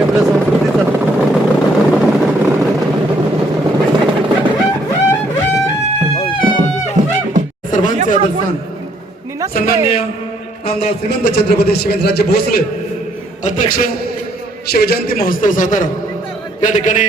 आहे आपल्या संस्कृतीचा. सर्वांचे आदरस्थान सन्माननीय आमदार श्रीमंत छत्रपती शिवेंद्रराजे भोसले अध्यक्ष शिवजयंती महोत्सव सातारा या ठिकाणी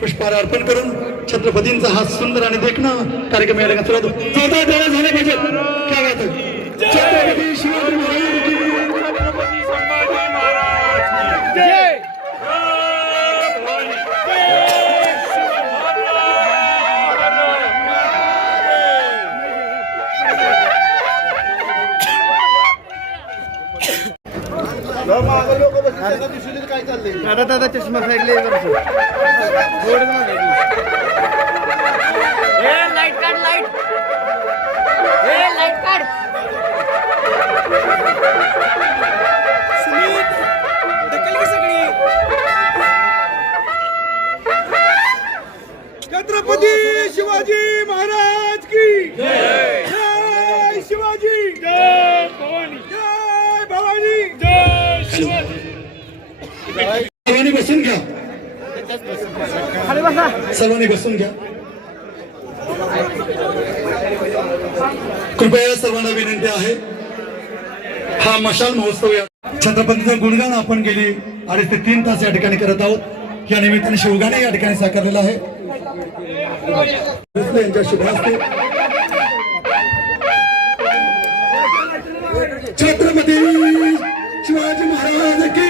पुष्पहार अर्पण करून छत्रपतींचा हा सुंदर आणि देखणा कार्यक्रम या ठिकाणी सुरू होतो. जोरदार टाळ्या झाल्या पाहिजेत. काय बात आहे. छत्रपती शिवाजी महाराज की छत्रपती संभाजी महाराज की जय. काय चाललंय दादा चष्मा साईडले लाईट काढ लाईट लाईट काढ सुमित ढकल की सगळी. छत्रपती शिवाजी महाराज की जय. जय शिवाजी. जय भवानी. जय भवानी. जय शिवाजी. सर्वांनी बसून घ्या. सर्वांनी बसून घ्या. कृपया सर्वांना विनंती आहे, हा मशाल महोत्सव या छत्रपतीचं गुणगान आपण गेली 2.5 ते 3 तास या ठिकाणी करत आहोत. या निमित्ताने शिवगाणे या ठिकाणी साकारलेला आहे. यांच्या शुभास्ते छत्रपती शिवाजी महाराज की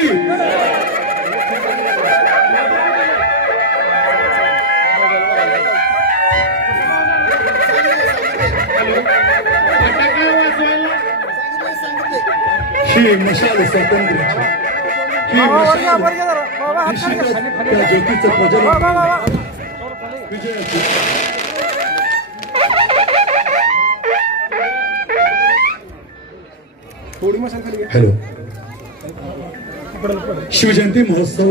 ही मशाल स्वातंत्र्याची, ही मशाल त्या ज्योतीचं प्रज्वलन विजयाची. हॅलो. शिवजयंती महोत्सव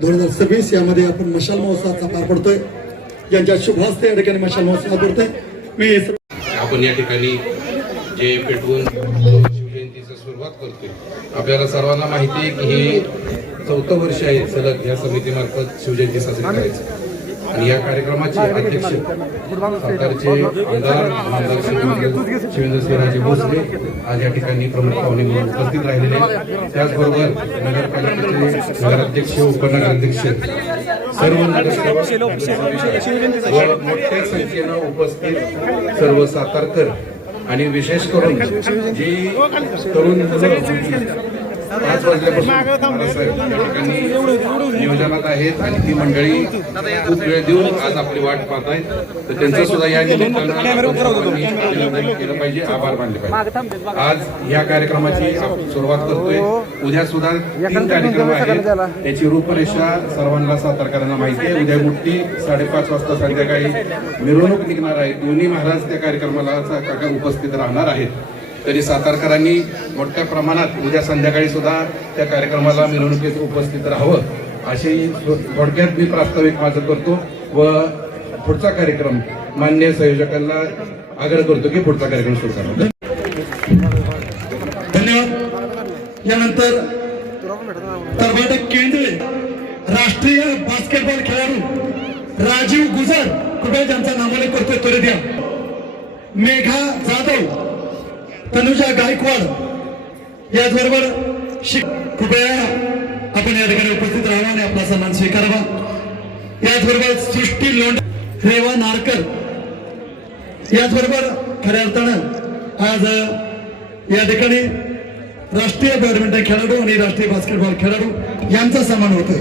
2026 यामध्ये आपण मशाल महोत्सवाचा पार पडतोय. यांच्या शुभ हस्ते या ठिकाणी मशाल महोत्सव करतोय. मी आपण या ठिकाणी जे पेटवून शिवजयंतीची सुरुवात करतोय. आपल्याला सर्वांना माहिती आहे की हे 4थं वर्ष आहे सलग या समितीमार्फत शिवजयंती साजरी करायची. आणि या कार्यक्रमाचे अध्यक्ष सातारचे आमदार शिवेंद्रसिंहराजे भोसले आज या ठिकाणी प्रमुख पाहुणे म्हणून उपस्थित राहिलेले आहेत. त्याचबरोबर नगरपालिकेचे नगराध्यक्ष उपनगराध्यक्ष सर्व मोठ्या संख्येनं उपस्थित सर्व सातारकर आणि विशेष करून जी तरुण 5 वाजल्यापासून नियोजनात आहेत आणि ती मंडळी खूप वेळ देऊन आज आपली वाट पाहत आहेत. तर त्यांचं सुद्धा या निमित्तानं केलं पाहिजे, आभार मानले पाहिजे. आज या कार्यक्रमाची सुरुवात करतोय. उद्या सुद्धा 3 कार्यक्रम आहेत. त्याची रूपरेषा सर्वांना सातारकरांना माहिती आहे. उद्या मोठी 5:30 वाजता संध्याकाळी मिरवणूक निघणार आहे. दोन्ही महाराज त्या कार्यक्रमाला उपस्थित राहणार आहेत. तरी सातारकरांनी मोठ्या प्रमाणात उद्या संध्याकाळी सुद्धा त्या कार्यक्रमाला मिरवणुकीत उपस्थित राहावं अशी थोडक्यात मी प्रास्ताविक माझं करतो व पुढचा कार्यक्रम मान्य संयोजकांना आग्रह करतो की पुढचा कार्यक्रम सुरू करा. धन्यवाद. यानंतर कर्नाटक केंद्रे राष्ट्रीय बास्केटबॉल खेळाडू राजीव गुजर कृपया ज्यांचा नामोल्लेख करतोय त्वरित द्या. मेघा जाधव, तनुजा गायकवाड याचबरोबर कृपया आपण या ठिकाणी उपस्थित राहावा आणि आपला सन्मान स्वीकारावा. याचबरोबर सृष्टी लोंढे, रेवा नारकर याचबरोबर खऱ्या अर्थानं आज या ठिकाणी राष्ट्रीय बॅडमिंटन खेळाडू आणि राष्ट्रीय बास्केटबॉल खेळाडू यांचा सन्मान होतोय.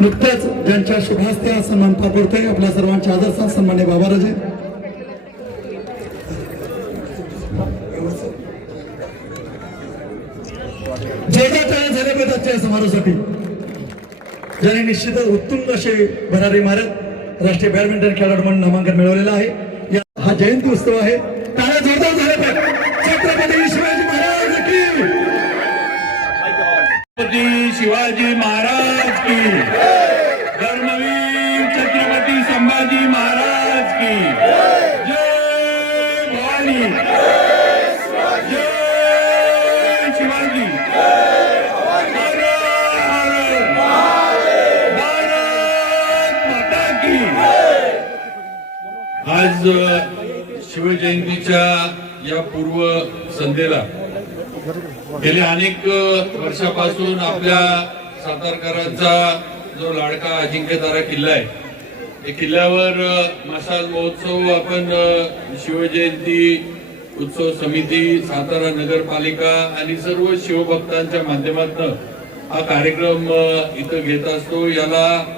नुकत्याच ज्यांच्या शुभास्ते हा सन्मान पार पडतोय आपल्या सर्वांच्या आदरचा सन्मान्य बाबाराजे. जोरदार टाळ्या झाल्या पाहिजेत आजच्या समारोहासाठी, ज्याने निश्चितच उत्तुंग असे भरारी मारत राष्ट्रीय बॅडमिंटन खेळाडू म्हणून नामांकन मिळवलेलं आहे. हा जयंती उत्सव आहे. टाळ्या जोरदार झाल्या पाहिजेत. छत्रपती शिवाजी महाराज की, छत्रपती शिवाजी महाराज की, धर्मवीर छत्रपती संभाजी महाराज की जय. भवानी. जय शिवाजी महाराज शिवजयंतीच्या या पूर्व संध्येला गेल्या अनेक वर्षापासून आपल्या सातारकरांचा जो लाडका अजिंक्यतारा किल्ला आहे, त्या किल्ल्यावर मशाल महोत्सव आपण शिवजयंती उत्सव समिती, सातारा नगरपालिका आणि सर्व शिवभक्तांच्या माध्यमातून हा कार्यक्रम इथं घेत असतो. याला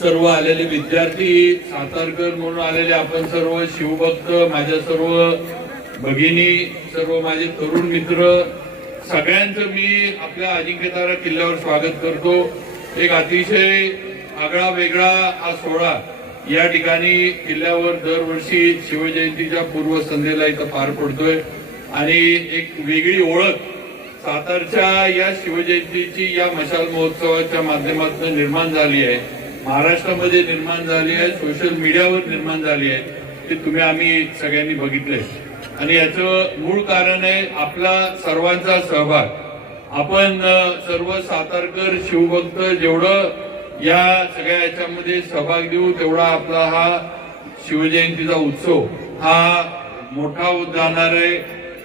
सर्व आलेले विद्यार्थी, सातारकर म्हणून आलेले आपण सर्व शिवभक्त, माझ्या सर्व भगिनी, सर्व माझे तरुण मित्र, सगळ्यांचं मी आपल्या अजिंक्यतारा किल्ल्यावर स्वागत करतो. एक अतिशय आगळा वेगळा हा सोहळा या ठिकाणी किल्ल्यावर दरवर्षी शिवजयंतीच्या पूर्वसंध्येला इथं पार पडतोय आणि एक वेगळी ओळख सातारच्या या शिवजयंतीची या मशाल महोत्सवाच्या माध्यमातून निर्माण झाली आहे, महाराष्ट्रामध्ये निर्माण झाली आहे, सोशल मीडियावर निर्माण झाली आहे. ते तुम्ही आम्ही सगळ्यांनी बघितलंय आणि याचं मूळ कारण आहे आपला सर्वांचा सहभाग. आपण सर्व सातारकर शिवभक्त जेवढं या सगळ्या याच्यामध्ये सहभाग देऊ तेवढा आपला हा शिवजयंतीचा उत्सव हा मोठा होत जाणार आहे.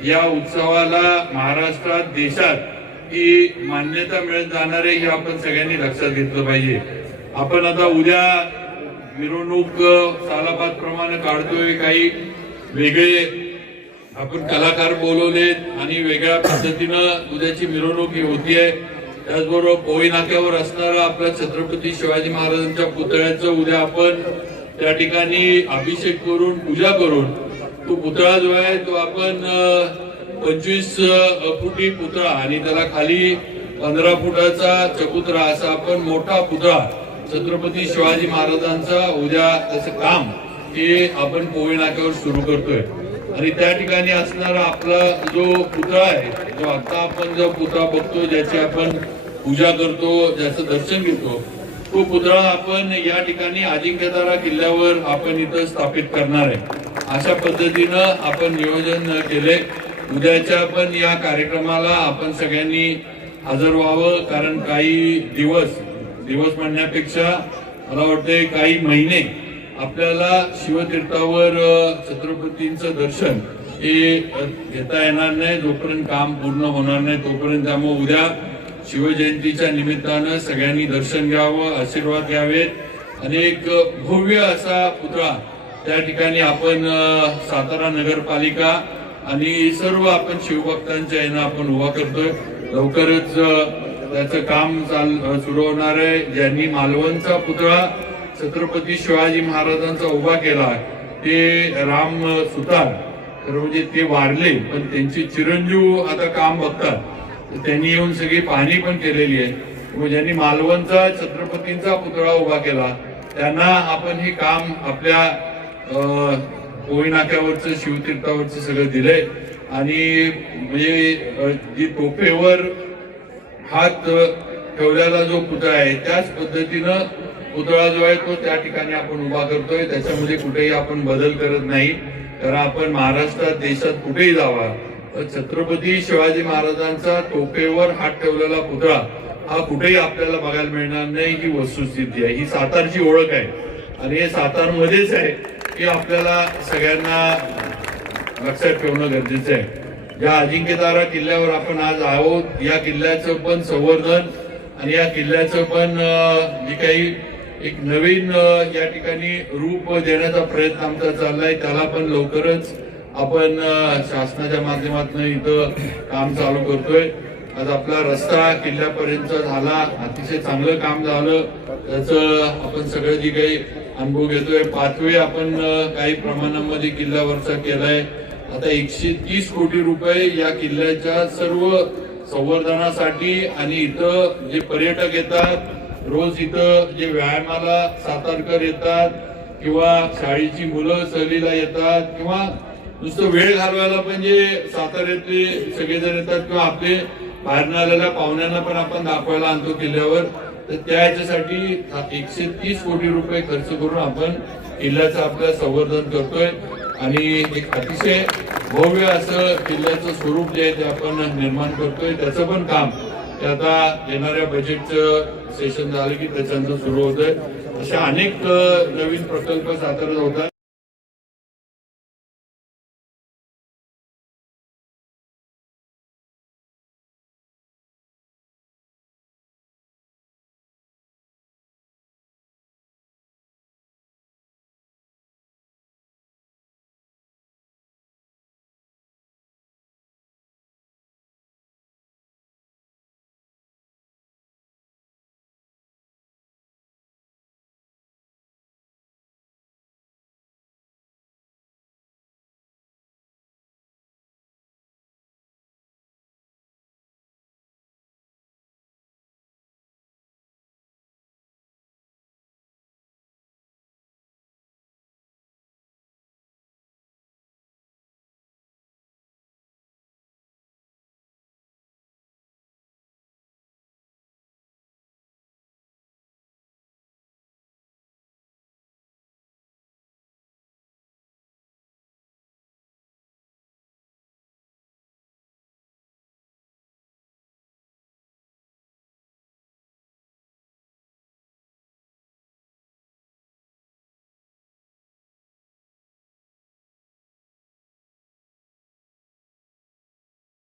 या उत्सवाला महाराष्ट्रात, देशात ही मान्यता मिळत जाणार आहे हे आपण सगळ्यांनी लक्षात घेतलं पाहिजे. आपण आता उद्या मिरवणूक सालाबाद प्रमाणे काढतोय, काही वेगळे आपण कलाकार बोलवलेत आणि वेगळ्या पद्धतीनं उद्याची मिरवणूक ही होतीये. त्याचबरोबर पोई नाक्यावर असणारा आपल्या छत्रपती शिवाजी महाराजांच्या पुतळ्याचं उद्या आपण त्या ठिकाणी अभिषेक करून पूजा करून तो पुतळा जो आहे तो आपण 25 फुटी पुतळा आणि त्याला खाली 15 फुटाचा चबुतरा असा आपण मोठा पुतळा छत्रपती शिवाजी महाराजांचा उद्या त्याचं काम हे आपण पोई नाक्यावर सुरू करतोय. आणि त्या ठिकाणी असणारा आपला जो पुतळा आहे, जो आता आपण जो पुतळा बघतो, ज्याची आपण पूजा करतो, ज्याचं दर्शन घेतो, तो पुतळा आपण या ठिकाणी अजिंक्यतारा किल्ल्यावर आपण इथं स्थापित करणार आहे. अशा पद्धतीनं आपण नियोजन केले. उद्याच्या पण या कार्यक्रमाला आपण सगळ्यांनी हजर व्हावं, कारण काही दिवस म्हणण्यापेक्षा मला वाटते काही महिने आपल्याला शिवतीर्थावर छत्रपतींचं दर्शन हे घेता येणार नाही जोपर्यंत काम पूर्ण होणार नाही तोपर्यंत. त्यामुळे उद्या शिवजयंतीच्या निमित्तानं सगळ्यांनी दर्शन घ्यावं, आशीर्वाद घ्यावेत आणि एक भव्य असा पुतळा त्या ठिकाणी आपण सातारा नगरपालिका आणि सर्व आपण शिवभक्तांच्या यानं आपण उभा करतोय. लवकरच त्याचं काम सुरू होणार आहे. ज्यांनी मालवणचा पुतळा छत्रपती शिवाजी महाराजांचा उभा केला ते राम सुतार, तर म्हणजे ते वारले पण त्यांचे चिरंजीव आता काम बघतात, त्यांनी येऊन सगळी पाहणी पण केलेली आहे. ज्यांनी मालवणचा छत्रपतींचा पुतळा उभा केला त्यांना आपण हे काम आपल्या पोई नाक्यावरचं शिवतीर्थावरचं सगळं दिलंय. आणि म्हणजे जी तोफेवर हात ठेवलेला जो पुतळा आहे त्याच पद्धतीनं पुतळा जो आहे तो त्या ठिकाणी आपण उभा करतोय. त्याच्यामध्ये कुठेही आपण बदल करत नाही, कारण आपण महाराष्ट्रात, देशात कुठेही जावा छत्रपती शिवाजी महाराजांचा तोफेवर हात ठेवलेला पुतळा हा कुठेही आपल्याला बघायला मिळणार नाही. ही वस्तुस्थिती आहे, ही सातारची ओळख आहे आणि हे सातारमध्येच आहे की आपल्याला सगळ्यांना लक्षात ठेवणं गरजेचं आहे. ज्या अजिंक्यतारा किल्ल्यावर आपण आज आहोत, या किल्ल्याचं पण संवर्धन आणि या किल्ल्याचं पण जे काही एक नवीन या ठिकाणी रूप देण्याचा प्रयत्न आमचा चाललाय, त्याला पण लवकरच आपण शासनाच्या माध्यमातून इथं काम चालू करतोय. आज आपला रस्ता किल्ल्यापर्यंत झाला, अतिशय चांगलं काम झालं, त्याचं आपण सगळं जे काही अनुभव घेतोय. पाचवे आपण काही प्रमाणामध्ये किल्ल्यावरचा केलाय. आता 130 कोटी रुपये या किल्ल्याच्या सर्व संवर्धनासाठी आणि इथं जे पर्यटक येतात, रोज इथं जे व्यायामाला सातारकर येतात किंवा शाळेची मुलं सहलीला येतात किंवा नुसतं वेळ घालवायला पण जे साताऱ्यातले सगळेजण येतात किंवा आपले बाहेरनं आलेल्या पाहुण्यांना पण आपण दाखवायला आणतो किल्ल्यावर, तर त्या ह्याच्यासाठी 130 कोटी रुपये खर्च करून आपण किल्ल्याचं आपलं संवर्धन करतोय आणि एक अतिशय भव्य असं किल्ल्याचं स्वरूप जे आहे ते आपण निर्माण करतोय. त्याचं पण काम ते आता येणाऱ्या बजेटचं सेशन झालं की त्याच्यानंतर सुरू होतंय. अशा अनेक नवीन प्रकल्प साताऱ्यात होतात.